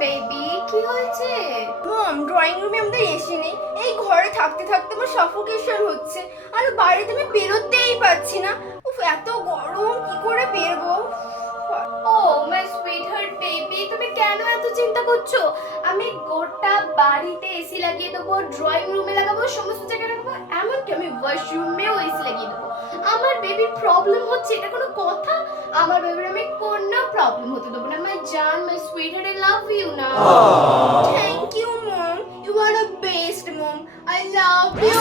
Baby কি হয়েছে? মম, drawing রুমে আমাদের এসি নেই। এই ঘরে থাকতে থাকতে আমার সাফোকেশন হচ্ছে। আর বাড়িতে আমি বেরোতেই পারছি না। উফ, এত গরম, কি করে বেরবো? ও মাই সুইটহার্ট বেবি, তুমি কেন এত চিন্তা করছো? আমি গোটা বাড়িতে এসি লাগিয়ে দেবো, ড্রয়িং রুমে লাগাবো, সমস্ত জায়গায় লাগাবো, এমনকি আমি ওয়াশরুমেও এসি লাগিয়ে দেবো। আমার বেবির প্রবলেম হচ্ছে, এটা কোনো কথা? আমার বেবির আমি কোনো প্রবলেম হতে দেবো না। মাই জান, মাই সুইটহার্ট, আই লাভ ইউ না। Thank you mom, you are the best mom, I love you.